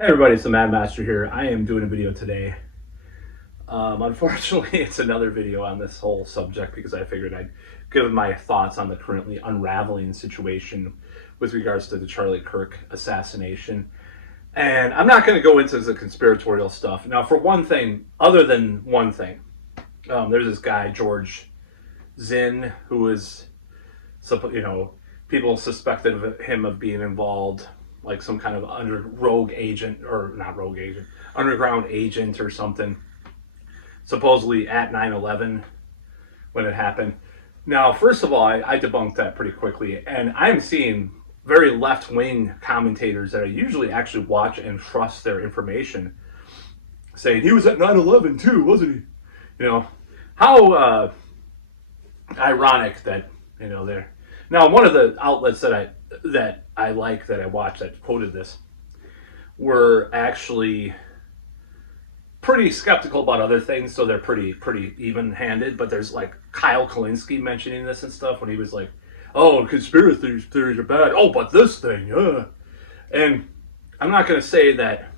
Hey everybody, it's the Mad Master here. I am doing a video today. Unfortunately, it's another video on this whole subject because I figured I'd give my thoughts on the currently unraveling situation with regards to the Charlie Kirk assassination. And I'm not going to go into the conspiratorial stuff. Now, for one thing, other than one thing, there's this guy, George Zinn, who was, people suspected of him of being involved like some kind of rogue agent, or not rogue agent, underground agent or something, supposedly at 9/11 when it happened. Now, first of all, I debunked that pretty quickly, and I'm seeing very left-wing commentators that I usually actually watch and trust their information saying he was at 9/11 too, wasn't he? How ironic that they're now one of the outlets that I like, that I watched, that quoted this, were actually pretty skeptical about other things, so they're pretty even-handed. But there's like Kyle Kalinske mentioning this and stuff when he was like, "Oh, conspiracy theories are bad. Oh, but this thing, yeah." And I'm not going to say that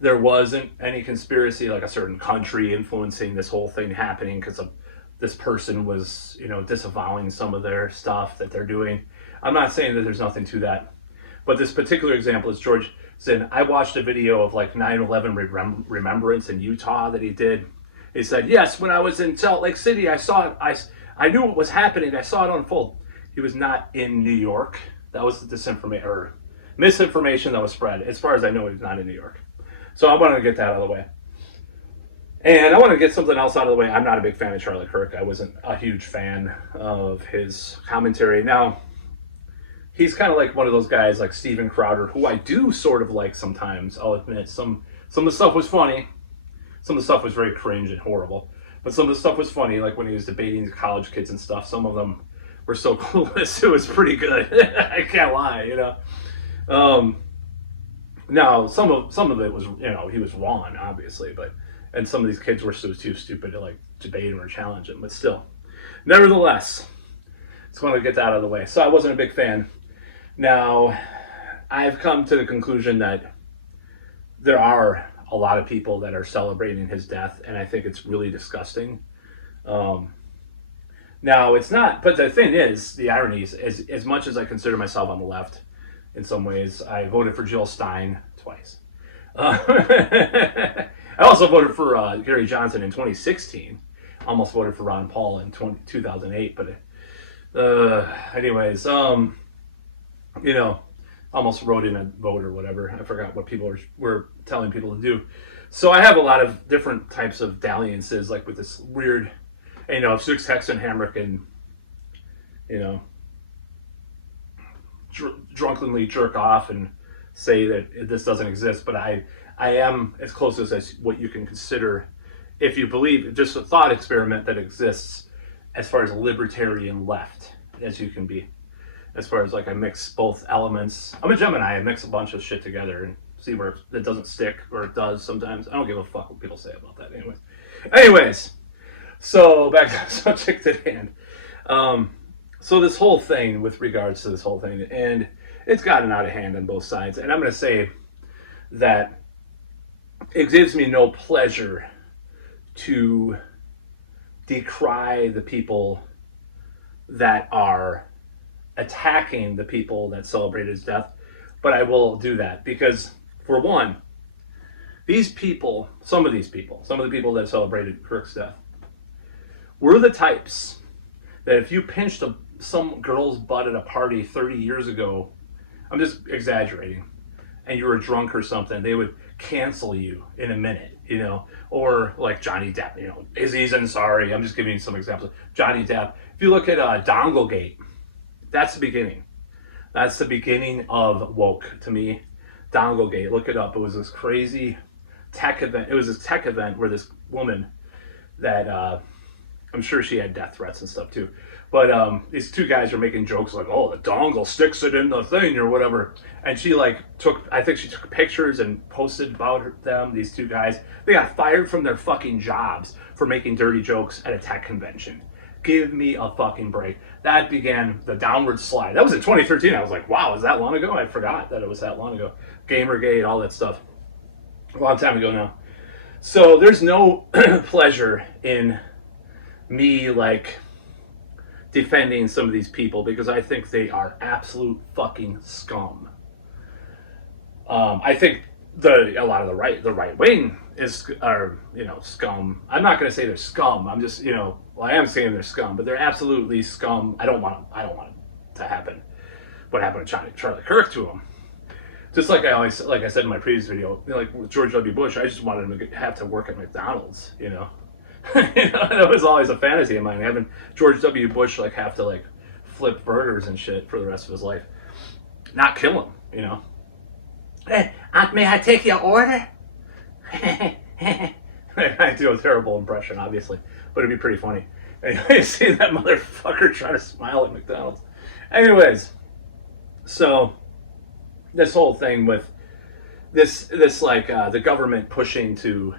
there wasn't any conspiracy, like a certain country influencing this whole thing happening because of this person was, disavowing some of their stuff that they're doing. I'm not saying that there's nothing to that. But this particular example is George Zinn. I watched a video of like 9/11 remembrance in Utah that he did. He said, "Yes, when I was in Salt Lake City, I saw it. I knew what was happening. I saw it unfold." He was not in New York. That was the disinformation or misinformation that was spread. As far as I know, he's not in New York. So I wanted to get that out of the way. And I want to get something else out of the way. I'm not a big fan of Charlie Kirk. I wasn't a huge fan of his commentary. Now, he's kind of like one of those guys like Steven Crowder, who I do sort of like sometimes. I'll admit some of the stuff was funny. Some of the stuff was very cringe and horrible. But some of the stuff was funny, like when he was debating college kids and stuff. Some of them were so clueless, it was pretty good. I can't lie. Now, some of it was, he was wrong, obviously, and some of these kids were so too stupid to like debate him or challenge him. But still, nevertheless, just want to get that out of the way. So I wasn't a big fan. Now, I've come to the conclusion that there are a lot of people that are celebrating his death, and I think it's really disgusting. Now, it's not, but the thing is, the irony is, as much as I consider myself on the left in some ways, I voted for Jill Stein twice. I also voted for Gary Johnson in 2016. Almost voted for Ron Paul in 2008, but anyways, almost wrote in a vote or whatever. I forgot what people were telling people to do. So I have a lot of different types of dalliances, like with this weird, if Six Hexenhammer can, drunkenly jerk off and say that this doesn't exist, but I am as close as what you can consider, if you believe, just a thought experiment that exists as far as libertarian left as you can be. As far as like I mix both elements. I'm a Gemini. I mix a bunch of shit together and see where it doesn't stick, or it does sometimes. I don't give a fuck what people say about that. Anyways, so back to the subject at hand. So this whole thing, with regards to this whole thing, and it's gotten out of hand on both sides. And I'm going to say that it gives me no pleasure to decry the people that are attacking the people that celebrated his death, but I will do that because, for one, some of the people that celebrated Kirk's death, were the types that if you pinched some girl's butt at a party 30 years ago, I'm just exaggerating, and you were drunk or something, they would cancel you in a minute, or like Johnny Depp, Izzy's and sorry, I'm just giving you some examples. Johnny Depp, if you look at Donglegate, that's the beginning. That's the beginning of woke to me. Donglegate, look it up. It was this crazy tech event. It was this tech event where this woman that I'm sure she had death threats and stuff too. But these two guys are making jokes like, "Oh, the dongle sticks it in the thing," or whatever. And she I think she took pictures and posted about them. These two guys, they got fired from their fucking jobs for making dirty jokes at a tech convention. Give me a fucking break. That began the downward slide. That was in 2013. I was like, wow, is that long ago? I forgot that it was that long ago. Gamergate, all that stuff. A long time ago now. So there's no pleasure in me like defending some of these people because I think they are absolute fucking scum. I think a lot of the right wing are scum. I'm not going to say they're scum. I'm just I am saying they're scum, but they're absolutely scum. I don't want it to happen. What happened to Charlie Kirk to him? Just like I said in my previous video, like with George W. Bush, I just wanted him to have to work at McDonald's. That was always a fantasy of mine, having George W. Bush like have to like flip burgers and shit for the rest of his life, not kill him. Hey, may I take your order? I do a terrible impression, obviously, but it'd be pretty funny. Anyway, see that motherfucker trying to smile at McDonald's. Anyways, so this whole thing with this like the government pushing to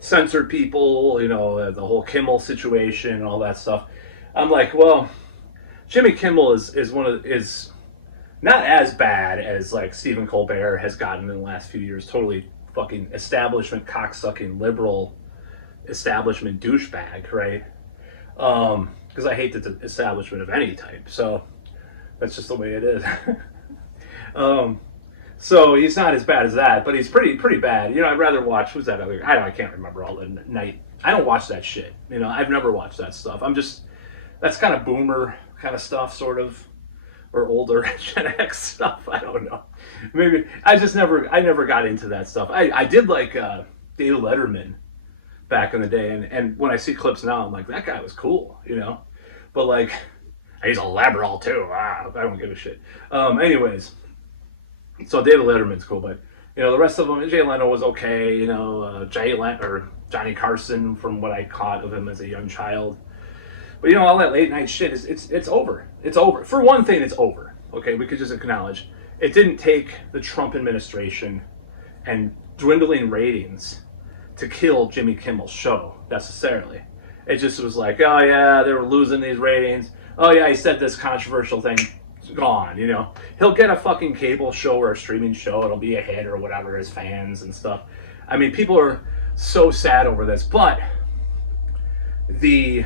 censor people, the whole Kimmel situation and all that stuff. I'm like, well, Jimmy Kimmel is not as bad as like Stephen Colbert has gotten in the last few years. Totally fucking establishment cocksucking liberal establishment douchebag, right? Because I hate the establishment of any type. So that's just the way it is. So he's not as bad as that, but he's pretty bad. I'd rather watch, who's that other, I can't remember all the night. I don't watch that shit. I've never watched that stuff. That's kind of boomer kind of stuff, sort of, or older Gen X stuff. I don't know. Maybe, I never got into that stuff. I did like David Letterman back in the day, and when I see clips now, I'm like, that guy was cool, But like, he's a liberal too. I don't give a shit. Anyways. So David Letterman's cool, but the rest of them, Jay Leno was okay. Johnny Carson, from what I caught of him as a young child. But all that late night shit it's over. It's over. For one thing, it's over. Okay, we could just acknowledge it didn't take the Trump administration and dwindling ratings to kill Jimmy Kimmel's show necessarily. It just was like, oh yeah, they were losing these ratings. Oh yeah, he said this controversial thing. Gone, he'll get a fucking cable show or a streaming show, it'll be a hit or whatever, his fans and stuff. I mean, people are so sad over this, but the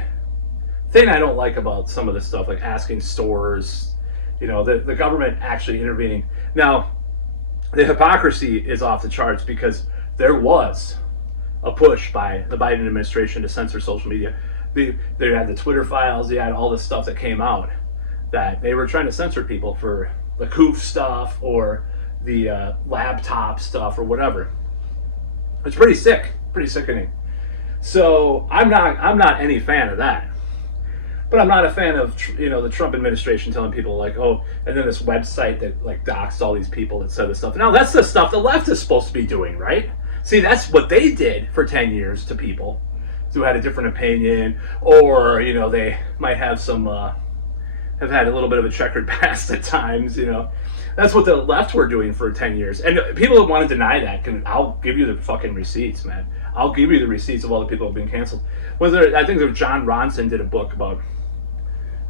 thing I don't like about some of this stuff, like asking stores, the government actually intervening. Now, the hypocrisy is off the charts because there was a push by the Biden administration to censor social media. They had the Twitter files, they had all this stuff that came out that they were trying to censor people for the COOF stuff or the laptop stuff or whatever. It's pretty sick, pretty sickening. So I'm not any fan of that. But I'm not a fan of the Trump administration telling people like, oh, and then this website that like doxed all these people that said this stuff. Now that's the stuff the left is supposed to be doing, right? See, that's what they did for 10 years to people who had a different opinion, or they might have some. Have had a little bit of a checkered past at times, That's what the left were doing for 10 years. And people that want to deny that, I'll give you the fucking receipts, man. I'll give you the receipts of all the people who have been canceled. I think John Ronson did a book about,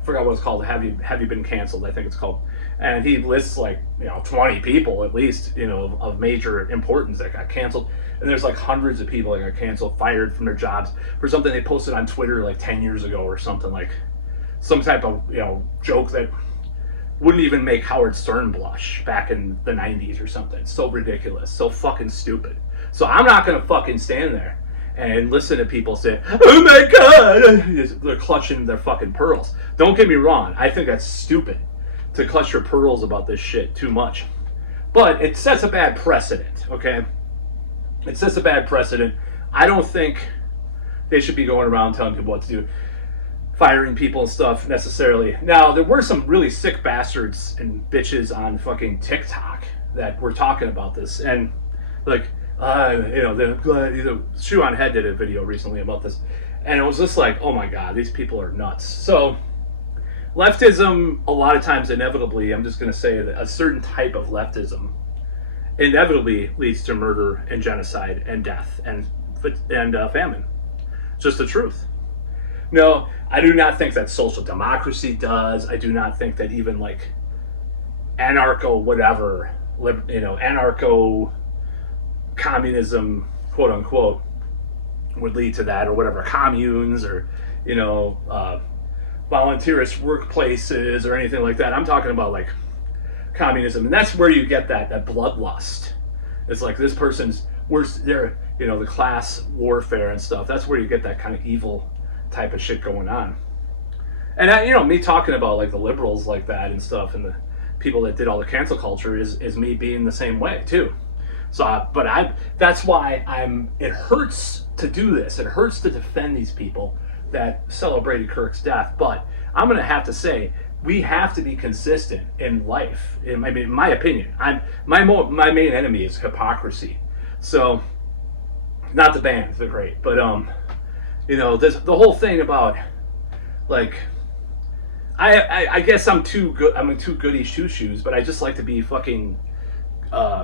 I forgot what it's called, Have You Been Canceled, I think it's called. And he lists like, 20 people at least, of major importance that got canceled. And there's like hundreds of people that got canceled, fired from their jobs for something they posted on Twitter like 10 years ago or something, like some type of joke that wouldn't even make Howard Stern blush back in the 90s or something. It's so ridiculous, so fucking stupid. So I'm not gonna fucking stand there and listen to people say, oh my god, they're clutching their fucking pearls. Don't get me wrong, I think that's stupid to clutch your pearls about this shit too much. But it sets a bad precedent, okay? It sets a bad precedent. I don't think they should be going around telling people what to do, firing people and stuff necessarily. Now, there were some really sick bastards and bitches on fucking TikTok that were talking about this. And like, Shoe on Head did a video recently about this. And it was just like, oh my God, these people are nuts. So leftism, a lot of times inevitably, I'm just going to say that a certain type of leftism inevitably leads to murder and genocide and death and famine. Just the truth. No, I do not think that social democracy does. I do not think that even like anarcho whatever anarcho communism, quote unquote, would lead to that, or whatever, communes, or volunteerist workplaces, or anything like that. I'm talking about like communism, and that's where you get that bloodlust. It's like this person's worse. They're the class warfare and stuff. That's where you get that kind of evil type of shit going on. And me talking about like the liberals like that and stuff, and the people that did all the cancel culture is me being the same way too. So, that's why it hurts to do this. It hurts to defend these people that celebrated Kirk's death. But I'm going to have to say, we have to be consistent in life. In my opinion, my main enemy is hypocrisy. So, not the band, they're great, but the whole thing about like, I guess I'm too good. I'm a too goody shoes, but I just like to be fucking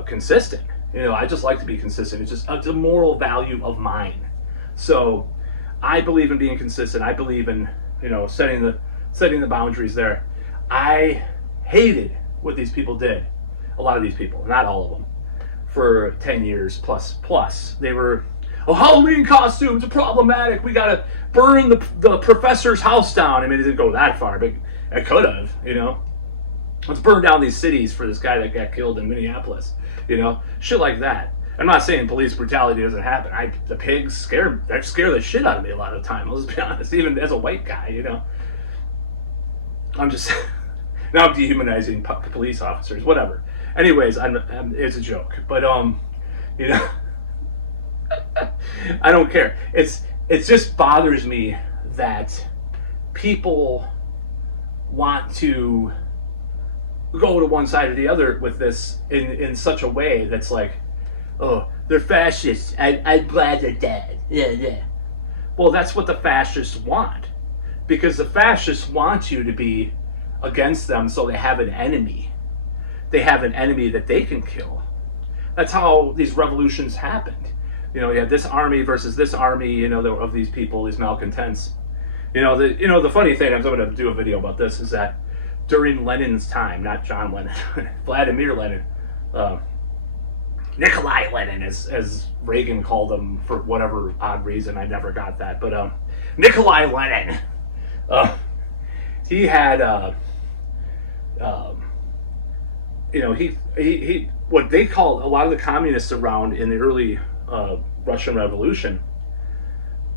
consistent. I just like to be consistent. It's a moral value of mine. So I believe in being consistent. I believe in setting the boundaries there. I hated what these people did. A lot of these people, not all of them, for 10 years plus. They were, Halloween costumes are problematic. We gotta burn the professor's house down. It didn't go that far, but it could have. Let's burn down these cities for this guy that got killed in Minneapolis. Shit like that. I'm not saying police brutality doesn't happen. The pigs scare the shit out of me a lot of the time. Let's be honest. Even as a white guy, I'm just now I'm dehumanizing police officers. Whatever. Anyways, it's a joke, but I don't care. It just bothers me that people want to go to one side or the other with this in such a way that's like, oh, they're fascists. I'm glad they're dead. Yeah. Well, that's what the fascists want, because the fascists want you to be against them, so they have an enemy. They have an enemy that they can kill. That's how these revolutions happened. You have this army versus this army, of these people, these malcontents. The funny thing, I'm going to do a video about this, is that during Lenin's time, not John Lennon, Vladimir Lenin, Nikolai Lenin, as Reagan called him for whatever odd reason, I never got that, but Nikolai Lenin, he had, he what they called, a lot of the communists around in the early Russian Revolution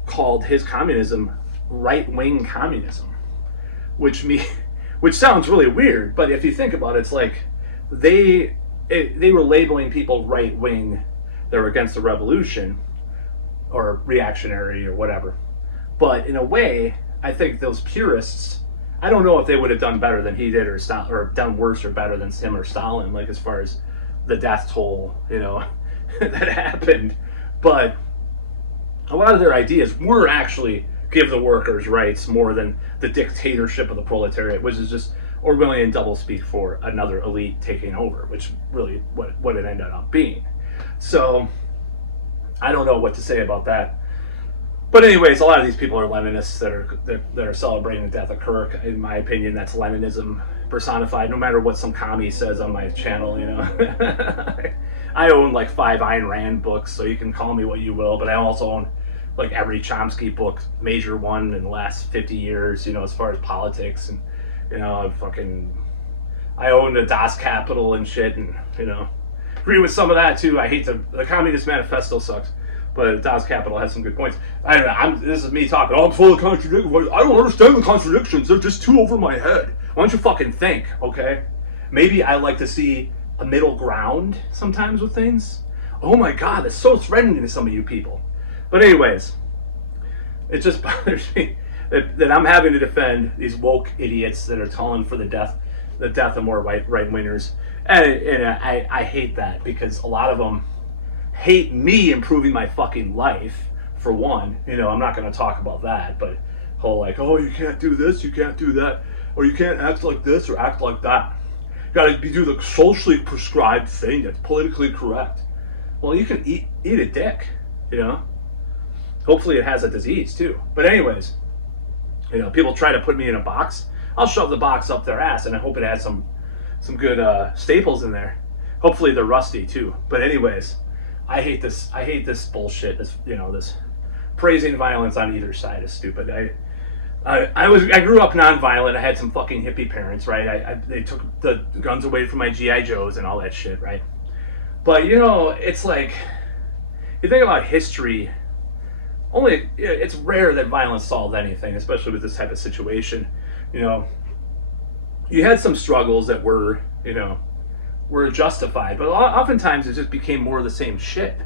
called his communism right-wing communism, which sounds really weird, but if you think about it, it's like they were labeling people right-wing that were against the revolution or reactionary or whatever. But in a way, I think those purists, I don't know if they would have done better than he did, or done worse or better than him or Stalin, like as far as the death toll, that happened. But a lot of their ideas were actually give the workers rights more than the dictatorship of the proletariat, which is just Orwellian doublespeak for another elite taking over, which really what it ended up being. So I don't know what to say about that. But anyways, a lot of these people are Leninists that are celebrating the death of Kirk. In my opinion, that's Leninism personified. No matter what some commie says on my channel, I own like 5 Ayn Rand books, so you can call me what you will. But I also own like every Chomsky book, major one in the last 50 years. As far as politics, and I own the Das Kapital and shit, and agree with some of that too. I hate the Communist Manifesto sucks. But Das Kapital has some good points. I don't know. This is me talking. I'm full of contradictions. I don't understand the contradictions. They're just too over my head. Why don't you fucking think, okay? Maybe I like to see a middle ground sometimes with things. Oh my God, that's so threatening to some of you people. But anyways, it just bothers me that I'm having to defend these woke idiots that are calling for the death of more right-wingers. And I hate that, because a lot of them hate me improving my fucking life, for one. I'm not going to talk about that, but you can't do this, you can't do that, or you can't act like this or act like that. You got to do the socially prescribed thing that's politically correct. Well, you can eat a dick, Hopefully it has a disease too. But anyways, people try to put me in a box. I'll shove the box up their ass, and I hope it has some good staples in there. Hopefully they're rusty too. But anyways, I hate this. I hate this bullshit. This this praising violence on either side is stupid. I grew up nonviolent. I had some fucking hippie parents, right? They took the guns away from my GI Joes and all that shit, right? But it's like you think about history. It's rare that violence solved anything, especially with this type of situation. You had some struggles that were justified, but oftentimes it just became more of the same shit.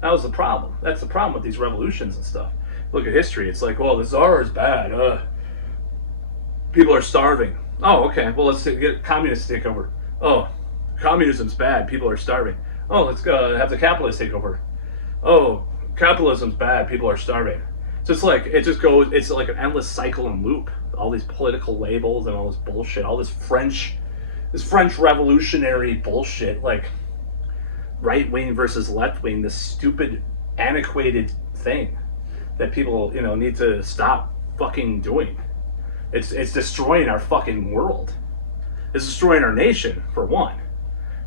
That was the problem. That's the problem with these revolutions and stuff. Look at history. It's like, well, the Tsar is bad. People are starving. Oh, okay. Well, let's get communists to take over. Oh, communism's bad. People are starving. Oh, let's go have the capitalists take over. Oh, capitalism's bad. People are starving. So it's like it just goes. It's like an endless cycle and loop. All these political labels and all this bullshit. All this French revolutionary bullshit, like right wing versus left wing. This stupid, antiquated thing that people need to stop fucking doing. It's destroying our fucking world. It's destroying our nation, for one.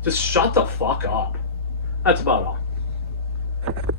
Just shut the fuck up. That's about all.